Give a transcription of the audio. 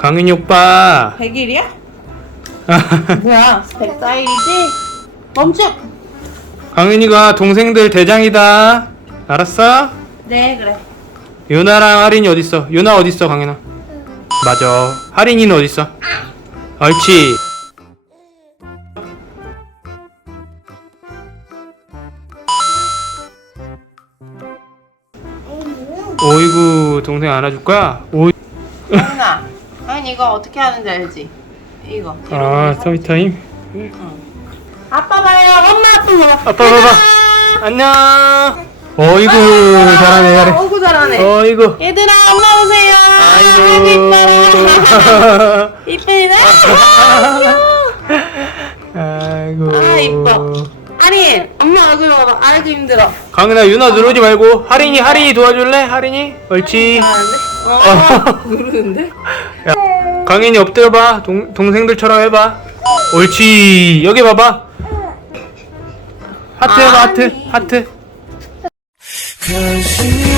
강윤이 오빠 100일이야? 뭐야 104일이지? 멈춰 강윤이가 동생들 대장이다 알았어? 네 그래 유나랑 하린이 어딨어? 유나 어딨어 강윤아? 맞아 하린이는 어딨어? 옳지 오이구 동생 안아줄 거야? 오이 하은 아 하은 이거 어떻게 하는지 알지? 이거. 아 스토리타임? 아빠 봐요. 엄마 아빠 봐 아빠 봐봐. 안녕. 어이구 잘하네 잘해 어구 잘하네. 어이구. 얘들아 엄마 오세요. 아이고. 아이고. 이쁘네 아이고 봐봐 아이고 힘들어 강은아 유나 누르지 말고 하린이 하린이 도와줄래? 하린이 옳지? 어 누르는데? 야, 강인이 엎드려봐 동, 동생들처럼 해봐 옳지 여기 봐봐 하트 해봐 하트 아니. 하트 you